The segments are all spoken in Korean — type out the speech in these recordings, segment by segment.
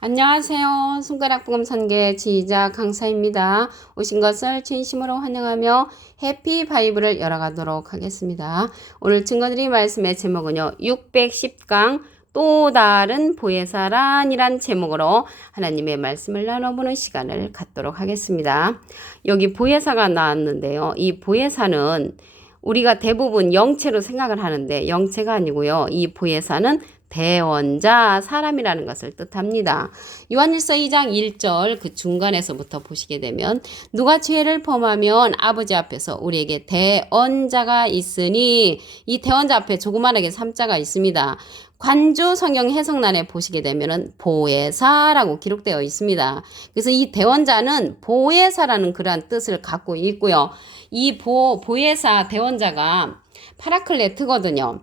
안녕하세요. 손가락 부금 선계 지휘자 강사입니다. 오신 것을 진심으로 환영하며 해피 바이블을 열어가도록 하겠습니다. 오늘 증거드릴 말씀의 제목은요. 610강 또 다른 보혜사란이란 제목으로 하나님의 말씀을 나눠보는 시간을 갖도록 하겠습니다. 여기 보혜사가 나왔는데요. 이 보혜사는 우리가 대부분 영체로 생각을 하는데 영체가 아니고요. 이 보혜사는 대원자, 사람이라는 것을 뜻합니다. 요한일서 2장 1절 그 중간에서부터 보시게 되면 누가 죄를 범하면 아버지 앞에서 우리에게 대언자가 있으니 이 대언자 앞에 조그만하게 3자가 있습니다. 관주 성경 해석란에 보시게 되면은 보혜사라고 기록되어 있습니다. 그래서 이 대원자는 보혜사라는 그러한 뜻을 갖고 있고요. 이 보혜사 대원자가 파라클레트거든요.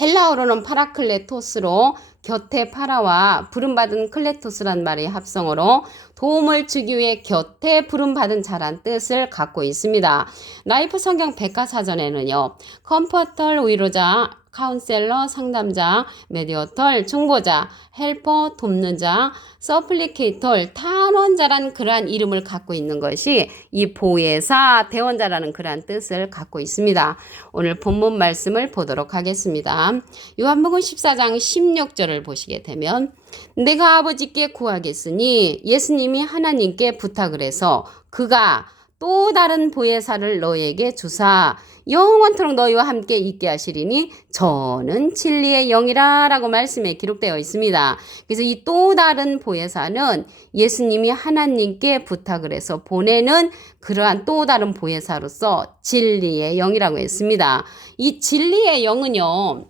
헬라어로는 파라클레토스로 곁에 파라와 부름받은 클레토스란 말의 합성어로 도움을 주기 위해 곁에 부름받은 자란 뜻을 갖고 있습니다. 라이프 성경 백과사전에는요. 컴포터 위로자, 카운셀러 상담자, 메디어털 중보자, 헬퍼 돕는 자, 서플리케이터 탄원자란 그러한 이름을 갖고 있는 것이 이 보혜사 대원자라는 그러한 뜻을 갖고 있습니다. 오늘 본문 말씀을 보도록 하겠습니다. 요한복음 14장 16절을 보시게 되면 내가 아버지께 구하겠으니 예수님이 하나님께 부탁을 해서 그가 또 다른 보혜사를 너에게 주사 영원토록 너희와 함께 있게 하시리니 저는 진리의 영이라 라고 말씀에 기록되어 있습니다. 그래서 이 또 다른 보혜사는 예수님이 하나님께 부탁을 해서 보내는 그러한 또 다른 보혜사로서 진리의 영이라고 했습니다. 이 진리의 영은요.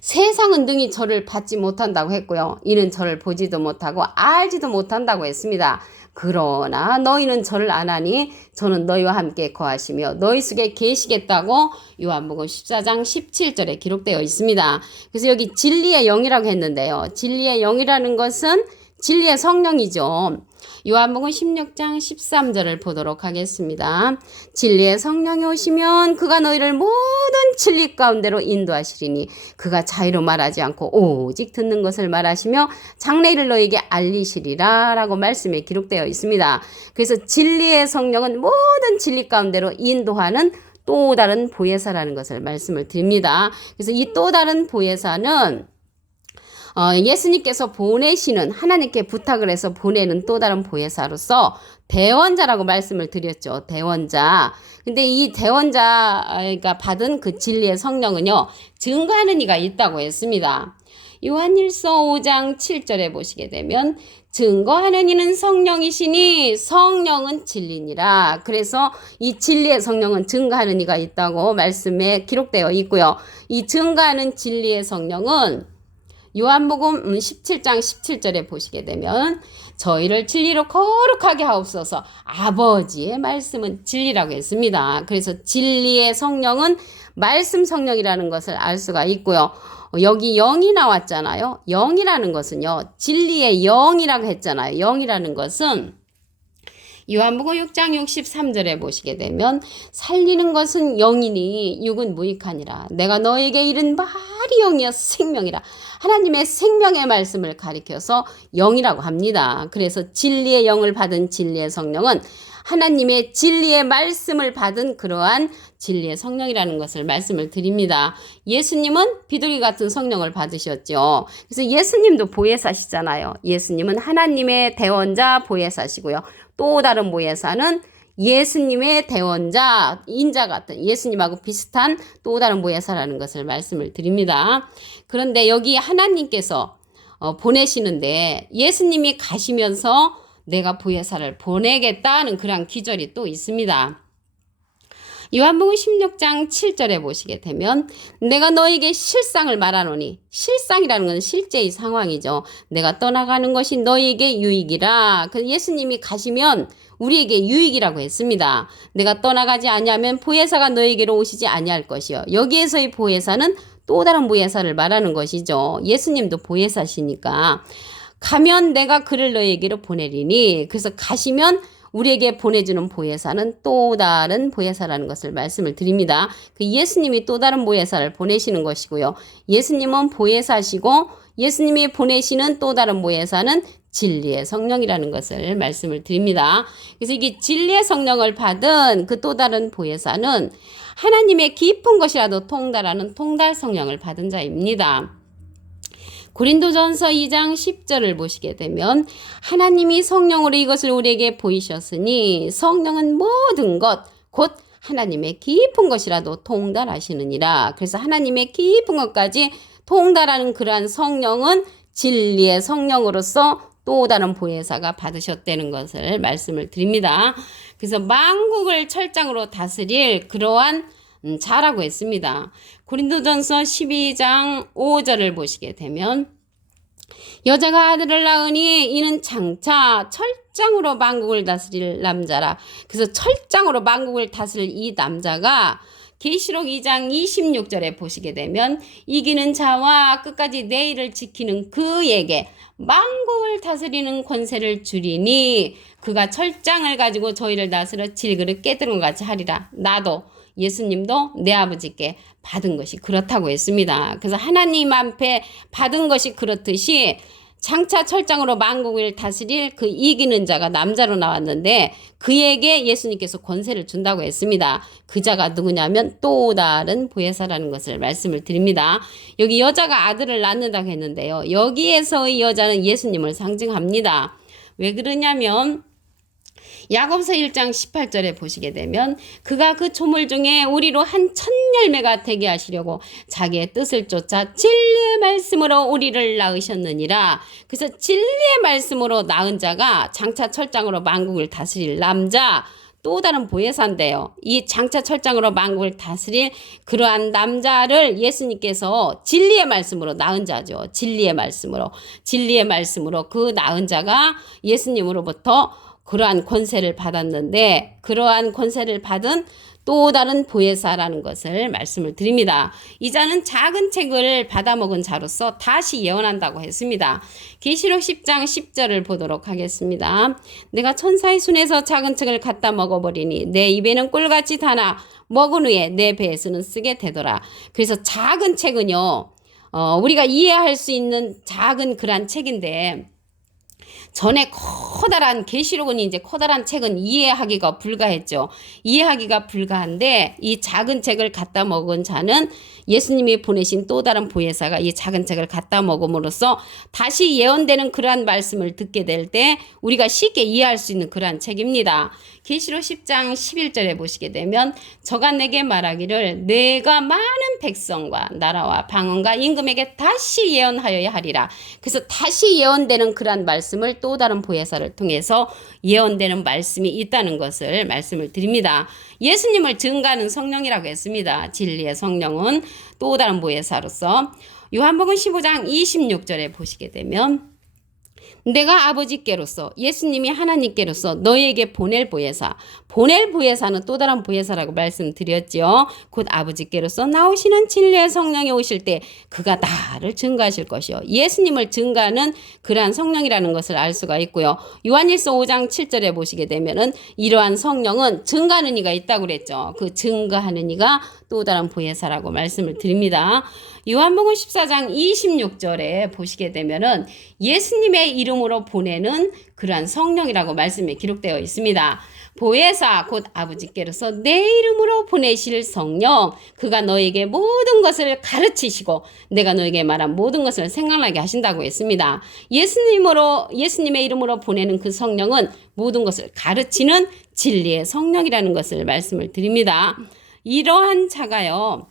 세상은 능히 저를 받지 못한다고 했고요. 이는 저를 보지도 못하고 알지도 못한다고 했습니다. 그러나 너희는 저를 아나니 저는 너희와 함께 거하시며 너희 속에 계시겠다고 요한복음 14장 17절에 기록되어 있습니다. 그래서 여기 진리의 영이라고 했는데요. 진리의 영이라는 것은 진리의 성령이죠. 요한복음 16장 13절을 보도록 하겠습니다. 진리의 성령이 오시면 그가 너희를 모든 진리 가운데로 인도하시리니 그가 자의로 말하지 않고 오직 듣는 것을 말하시며 장래일을 너희에게 알리시리라 라고 말씀에 기록되어 있습니다. 그래서 진리의 성령은 모든 진리 가운데로 인도하는 또 다른 보혜사라는 것을 말씀을 드립니다. 그래서 이 또 다른 보혜사는 예수님께서 보내시는 하나님께 부탁을 해서 보내는 또 다른 보혜사로서 대원자라고 말씀을 드렸죠. 대원자. 근데 이 대원자가 받은 그 진리의 성령은요. 증거하는 이가 있다고 했습니다. 요한일서 5장 7절에 보시게 되면 증거하는 이는 성령이시니 성령은 진리니라. 그래서 이 진리의 성령은 증거하는 이가 있다고 말씀에 기록되어 있고요. 이 증거하는 진리의 성령은 요한복음 17장 17절에 보시게 되면 저희를 진리로 거룩하게 하옵소서 아버지의 말씀은 진리라고 했습니다. 그래서 진리의 성령은 말씀 성령이라는 것을 알 수가 있고요. 여기 영이 나왔잖아요. 영이라는 것은요. 진리의 영이라고 했잖아요. 영이라는 것은 요한복음 6장 63절에 보시게 되면 살리는 것은 영이니 육은 무익하니라. 내가 너에게 이른 말이 영이여 생명이라. 하나님의 생명의 말씀을 가리켜서 영이라고 합니다. 그래서 진리의 영을 받은 진리의 성령은 하나님의 진리의 말씀을 받은 그러한 진리의 성령이라는 것을 말씀을 드립니다. 예수님은 비둘기 같은 성령을 받으셨죠. 그래서 예수님도 보혜사시잖아요. 예수님은 하나님의 대원자 보혜사시고요. 또 다른 보혜사는 예수님의 대원자, 인자 같은 예수님하고 비슷한 또 다른 보혜사라는 것을 말씀을 드립니다. 그런데 여기 하나님께서 보내시는데 예수님이 가시면서 내가 보혜사를 보내겠다는 그런 기절이 또 있습니다. 요한복음 16장 7절에 보시게 되면 내가 너에게 실상을 말하노니 실상이라는 건 실제의 상황이죠. 내가 떠나가는 것이 너에게 유익이라. 예수님이 가시면 우리에게 유익이라고 했습니다. 내가 떠나가지 아니하면 보혜사가 너에게로 오시지 아니할 것이요. 여기에서의 보혜사는 또 다른 보혜사를 말하는 것이죠. 예수님도 보혜사시니까 가면 내가 그를 너에게로 보내리니 그래서 가시면 우리에게 보내주는 보혜사는 또 다른 보혜사라는 것을 말씀을 드립니다. 그 예수님이 또 다른 보혜사를 보내시는 것이고요. 예수님은 보혜사시고 예수님이 보내시는 또 다른 보혜사는 진리의 성령이라는 것을 말씀을 드립니다. 그래서 이게 진리의 성령을 받은 그 또 다른 보혜사는 하나님의 깊은 것이라도 통달하는 통달 성령을 받은 자입니다. 고린도전서 2장 10절을 보시게 되면 하나님이 성령으로 이것을 우리에게 보이셨으니 성령은 모든 것 곧 하나님의 깊은 것이라도 통달하시느니라. 그래서 하나님의 깊은 것까지 통달하는 그러한 성령은 진리의 성령으로서 또 다른 보혜사가 받으셨다는 것을 말씀을 드립니다. 그래서 만국을 철장으로 다스릴 그러한 자라고 했습니다. 고린도전서 12장 5절을 보시게 되면 여자가 아들을 낳으니 이는 장차 철장으로 만국을 다스릴 남자라. 그래서 철장으로 만국을 다스릴 이 남자가 계시록 2장 26절에 보시게 되면 이기는 자와 끝까지 내 일을 지키는 그에게 만국을 다스리는 권세를 주리니 그가 철장을 가지고 저희를 다스려 질그릇 깨뜨린 것 같이 하리라. 나도 예수님도 내 아버지께 받은 것이 그렇다고 했습니다. 그래서 하나님 앞에 받은 것이 그렇듯이 장차 철장으로 만국을 다스릴 그 이기는 자가 남자로 나왔는데 그에게 예수님께서 권세를 준다고 했습니다. 그 자가 누구냐면 또 다른 보혜사라는 것을 말씀을 드립니다. 여기 여자가 아들을 낳는다고 했는데요. 여기에서의 여자는 예수님을 상징합니다. 왜 그러냐면 야고보서 1장 18절에 보시게 되면 그가 그 조물 중에 우리로 한 천 열매가 되게 하시려고 자기의 뜻을 쫓아 진리의 말씀으로 우리를 낳으셨느니라. 그래서 진리의 말씀으로 낳은 자가 장차 철장으로 만국을 다스릴 남자 또 다른 보혜사인데요. 이 장차 철장으로 만국을 다스릴 그러한 남자를 예수님께서 진리의 말씀으로 낳은 자죠. 진리의 말씀으로 그 낳은 자가 예수님으로부터 그러한 권세를 받았는데 그러한 권세를 받은 또 다른 보혜사라는 것을 말씀을 드립니다. 이 자는 작은 책을 받아먹은 자로서 다시 예언한다고 했습니다. 계시록 10장 10절을 보도록 하겠습니다. 내가 천사의 손에서 작은 책을 갖다 먹어버리니 내 입에는 꿀같이 다나 먹은 후에 내 배에서는 쓰게 되더라. 그래서 작은 책은요 우리가 이해할 수 있는 작은 그런 책인데 전에 커다란 계시록은 이제 커다란 책은 이해하기가 불가했죠. 이해하기가 불가한데 이 작은 책을 갖다 먹은 자는 예수님이 보내신 또 다른 보혜사가 이 작은 책을 갖다 먹음으로써 다시 예언되는 그러한 말씀을 듣게 될 때 우리가 쉽게 이해할 수 있는 그러한 책입니다. 계시록 10장 11절에 보시게 되면 저가 내게 말하기를 내가 많은 백성과 나라와 방언과 임금에게 다시 예언하여야 하리라. 그래서 다시 예언되는 그러한 말씀을 또 다른 보혜사를 통해서 예언되는 말씀이 있다는 것을 말씀을 드립니다. 예수님을 증거하는 성령이라고 했습니다. 진리의 성령은 또 다른 보혜사로서 요한복음 15장 26절에 보시게 되면 내가 아버지께로서 예수님이 하나님께로서 너에게 보낼 보혜사는 또 다른 보혜사라고 말씀드렸죠. 곧 아버지께로서 나오시는 진리의 성령이 오실 때 그가 나를 증거하실 것이요. 예수님을 증거하는 그러한 성령이라는 것을 알 수가 있고요. 요한일서 5장 7절에 보시게 되면은 이러한 성령은 증거하는 이가 있다고 그랬죠. 그 증거하는 이가 또 다른 보혜사라고 말씀을 드립니다. 요한복음 14장 26절에 보시게 되면은 예수님의 이름으로 보내는 그러한 성령이라고 말씀에 기록되어 있습니다. 보혜사 곧 아버지께로서 내 이름으로 보내실 성령 그가 너에게 모든 것을 가르치시고 내가 너에게 말한 모든 것을 생각나게 하신다고 했습니다. 예수님의 이름으로 보내는 그 성령은 모든 것을 가르치는 진리의 성령이라는 것을 말씀을 드립니다. 이러한 자가요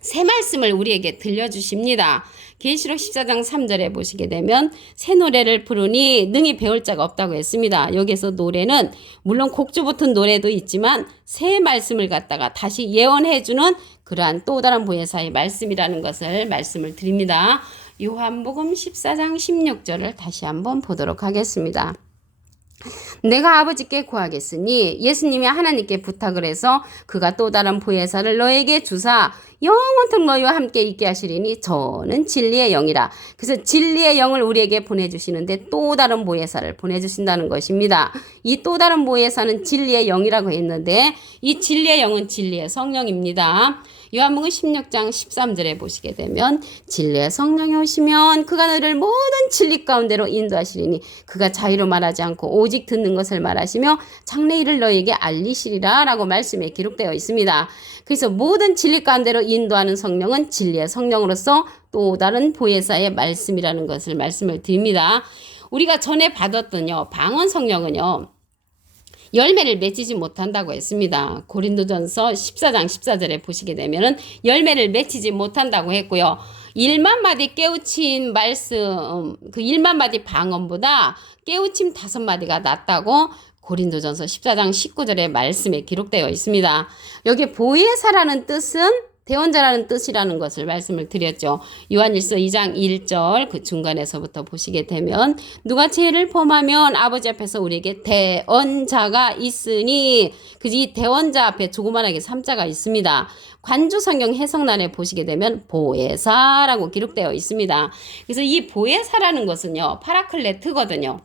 새 말씀을 우리에게 들려주십니다. 계시록 14장 3절에 보시게 되면 새 노래를 부르니 능히 배울 자가 없다고 했습니다. 여기서 노래는 물론 곡조 붙은 노래도 있지만 새 말씀을 갖다가 다시 예언해주는 그러한 또 다른 보혜사의 말씀이라는 것을 말씀을 드립니다. 요한복음 14장 16절을 다시 한번 보도록 하겠습니다. 내가 아버지께 구하겠으니 예수님이 하나님께 부탁을 해서 그가 또 다른 보혜사를 너에게 주사 영원토록 너희와 함께 있게 하시리니 저는 진리의 영이라. 그래서 진리의 영을 우리에게 보내주시는데 또 다른 보혜사를 보내주신다는 것입니다. 이 또 다른 보혜사는 진리의 영이라고 했는데 이 진리의 영은 진리의 성령입니다. 요한복음 16장 13절에 보시게 되면 진리의 성령이 오시면 그가 너희를 모든 진리 가운데로 인도하시리니 그가 자유로 말하지 않고 오직 듣는 것을 말하시며 장래 일을 너희에게 알리시리라 라고 말씀에 기록되어 있습니다. 그래서 모든 진리 가운데로 인도하는 성령은 진리의 성령으로서 또 다른 보혜사의 말씀이라는 것을 말씀을 드립니다. 우리가 전에 받았던요 방언 성령은요 열매를 맺지 못한다고 했습니다. 고린도전서 14장 14절에 보시게 되면은 열매를 맺지 못한다고 했고요. 1만 마디 깨우친 말씀, 그 1만 마디 방언보다 깨우침 5마디가 낫다고 고린도전서 14장 19절의 말씀에 기록되어 있습니다. 여기 보혜사라는 뜻은 대언자라는 뜻이라는 것을 말씀을 드렸죠. 요한일서 2장 1절 그 중간에서부터 보시게 되면 누가 죄를 범하면 아버지 앞에서 우리에게 대언자가 있으니 이 대언자 앞에 조그만하게 3자가 있습니다. 관주성경 해석란에 보시게 되면 보혜사라고 기록되어 있습니다. 그래서 이 보혜사라는 것은요 파라클레트거든요.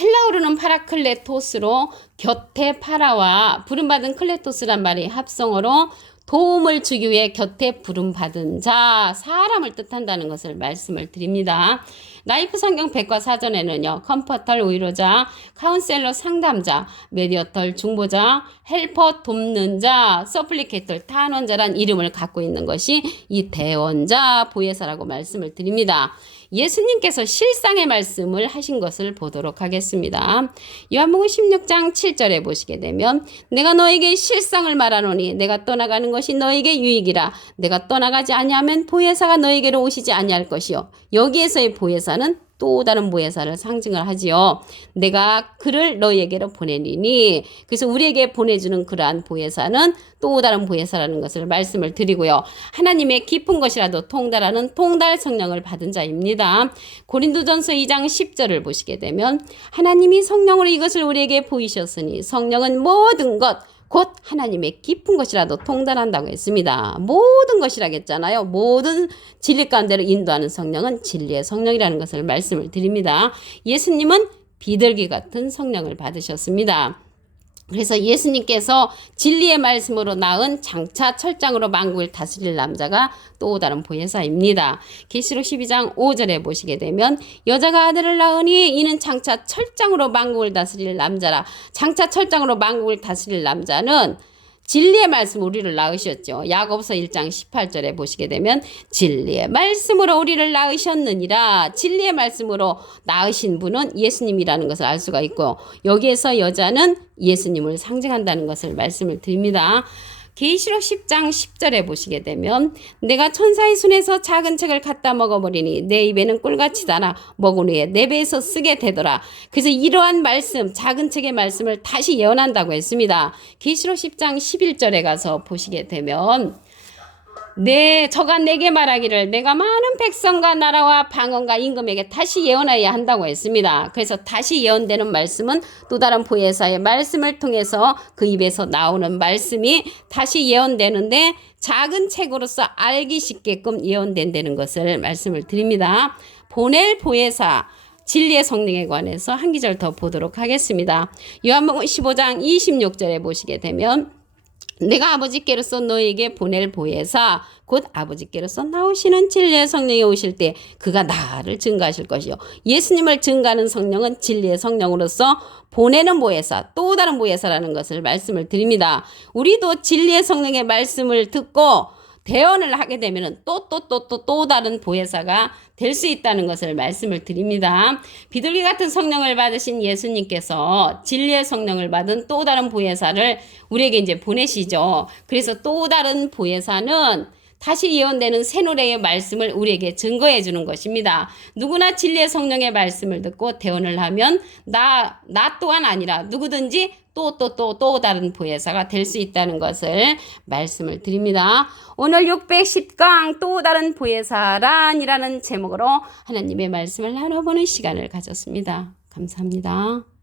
헬라어로는 파라클레토스로 곁에 파라와 부름받은 클레토스란 말이 합성어로 도움을 주기 위해 곁에 부름받은 자, 사람을 뜻한다는 것을 말씀을 드립니다. 나이프 성경 백과사전에는요. 컴포터 위로자, 카운셀러 상담자, 메디어털 중보자, 헬퍼 돕는 자, 서플리케이터 탄원자란 이름을 갖고 있는 것이 이 대언자 보혜사라고 말씀을 드립니다. 예수님께서 실상의 말씀을 하신 것을 보도록 하겠습니다. 요한복음 16장 7절에 보시게 되면 내가 너에게 실상을 말하노니 내가 떠나가는 것이 너에게 유익이라 내가 떠나가지 아니하면 보혜사가 너에게로 오시지 아니할 것이요. 여기에서의 보혜사는 또 다른 보혜사를 상징을 하지요. 내가 그를 너희에게로 보내리니 그래서 우리에게 보내주는 그러한 보혜사는 또 다른 보혜사라는 것을 말씀을 드리고요. 하나님의 깊은 것이라도 통달하는 통달 성령을 받은 자입니다. 고린도전서 2장 10절을 보시게 되면 하나님이 성령으로 이것을 우리에게 보이셨으니 성령은 모든 것 곧 하나님의 깊은 것이라도 통달한다고 했습니다. 모든 것이라겠잖아요. 모든 진리 가운데로 인도하는 성령은 진리의 성령이라는 것을 말씀을 드립니다. 예수님은 비둘기 같은 성령을 받으셨습니다. 그래서 예수님께서 진리의 말씀으로 낳은 장차 철장으로 만국을 다스릴 남자가 또 다른 보혜사입니다. 계시록 12장 5절에 보시게 되면 여자가 아들을 낳으니 이는 장차 철장으로 만국을 다스릴 남자라. 장차 철장으로 만국을 다스릴 남자는 진리의 말씀 우리를 낳으셨죠. 야고보서 1장 18절에 보시게 되면 진리의 말씀으로 우리를 낳으셨느니라. 진리의 말씀으로 낳으신 분은 예수님이라는 것을 알 수가 있고 여기에서 여자는 예수님을 상징한다는 것을 말씀을 드립니다. 계시록 10장 10절에 보시게 되면 내가 천사의 손에서 작은 책을 갖다 먹어버리니 내 입에는 꿀같이 달아 먹은 후에 내 배에서 쓰게 되더라. 그래서 이러한 말씀 작은 책의 말씀을 다시 예언한다고 했습니다. 계시록 10장 11절에 가서 보시게 되면 저가 내게 말하기를 내가 많은 백성과 나라와 방언과 임금에게 다시 예언하여야 한다고 했습니다. 그래서 다시 예언되는 말씀은 또 다른 보혜사의 말씀을 통해서 그 입에서 나오는 말씀이 다시 예언되는데 작은 책으로서 알기 쉽게끔 예언된다는 것을 말씀을 드립니다. 보낼 보혜사 진리의 성령에 관해서 한 기절 더 보도록 하겠습니다. 요한복음 15장 26절에 보시게 되면 내가 아버지께로서 너에게 보낼 보혜사 곧 아버지께로서 나오시는 진리의 성령이 오실 때 그가 나를 증거하실 것이요. 예수님을 증거하는 성령은 진리의 성령으로서 보내는 보혜사 또 다른 보혜사라는 것을 말씀을 드립니다. 우리도 진리의 성령의 말씀을 듣고 대언을 하게 되면 또 다른 보혜사가 될 수 있다는 것을 말씀을 드립니다. 비둘기 같은 성령을 받으신 예수님께서 진리의 성령을 받은 또 다른 보혜사를 우리에게 이제 보내시죠. 그래서 또 다른 보혜사는 다시 예언되는 새 노래의 말씀을 우리에게 증거해 주는 것입니다. 누구나 진리의 성령의 말씀을 듣고 대언을 하면 나 또한 아니라 누구든지 또 다른 보혜사가 될 수 있다는 것을 말씀을 드립니다. 오늘 610강 또 다른 보혜사란이라는 제목으로 하나님의 말씀을 나눠보는 시간을 가졌습니다. 감사합니다.